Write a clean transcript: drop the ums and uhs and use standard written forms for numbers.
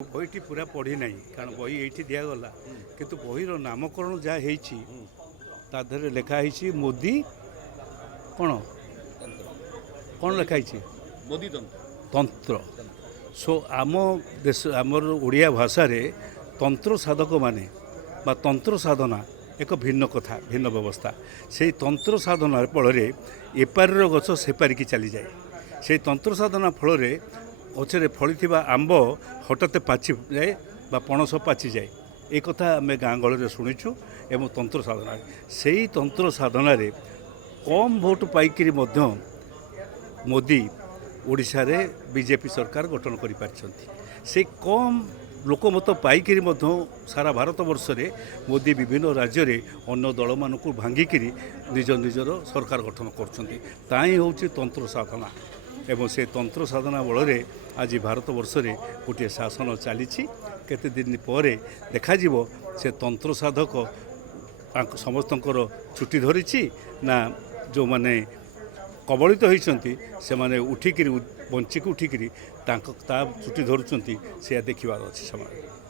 বইটি পুরা পढ़ी নাই কারণ বই এইটি দিয়াগলা কিন্তু বহির নামকରଣ ଯାହା ହେଇଛି ତା ଦେହରେ ଲେଖା ହେଇଛି ମୋଦି କ'ଣ କ'ଣ ଲେଖା ହେଇଛି ମୋଦି ତନ୍ତ୍ର ତନ୍ତ୍ର ସୋ ଆମ ଦେଶ ଆମର ଓଡ଼ିଆ ଭାଷାରେ ତନ୍ତ୍ର ସାଧକମାନେ ବା ତନ୍ତ୍ର ସାଧନା ଏକ ଭିନ୍ନ କଥା ଭିନ୍ନ ବ୍ୟବସ୍ଥା ସେଇ ତନ୍ତ୍ର ସାଧନା ଫଳରେ ଏପାରିର ଗଛ ସେପାରିକି ଚାଲିଯାଏ ସେଇ ତନ୍ତ୍ର ସାଧନା ଫଳରେ ଗଛରେ ଫଳିଥିବା ଆମ୍ବ ହଠାତ୍ ପାଚିଯାଏ ବା ପଣସ ପାଚିଯାଏ ଏ କଥା ଆମେ ଗାଁ ଗହଳିରେ ଶୁଣିଛୁ ଏବଂ ତନ୍ତ୍ର ସାଧନା ସେଇ ତନ୍ତ୍ର ସାଧନାରେ କମ୍ ଭୋଟ ପାଇକରି ମଧ୍ୟ ମୋଦି ଓଡ଼ିଶାରେ ବିଜେପି ସରକାର ଗଠନ କରିପାରିଛନ୍ତି ସେ କମ୍ ଲୋକମତ ପାଇକରି ମଧ୍ୟ ସାରା ଭାରତ ବର୍ଷରେ ମୋଦି ବିଭିନ୍ନ ରାଜ୍ୟରେ ଅନ୍ୟ ଦଳମାନଙ୍କୁ ଭାଙ୍ଗିକିରି ନିଜର ସରକାର ଗଠନ କରୁଛନ୍ତି ତାହା ହିଁ ହେଉଛି ତନ୍ତ୍ର ସାଧନା ଏବଂ ସେ ତନ୍ତ୍ର ସାଧନା ବଳରେ ଆଜି ଭାରତ ବର୍ଷରେ ଗୋଟିଏ ଶାସନ ଚାଲିଛି କେତେ ଦିନ ପରେ ଦେଖାଯିବ ସେ ତନ୍ତ୍ର ସାଧକ ସମସ୍ତଙ୍କର ଚୁଟି ଧରିଛି ନା ଯେଉଁମାନେ କବଳିତ ହୋଇଛନ୍ତି ସେମାନେ ଉଠିକିରି ବଞ୍ଚିକି ଉଠିକିରି ତା ଚୁଟି ଧରୁଛନ୍ତି ସେୟା ଦେଖିବାର ଅଛି ସେମାନେ।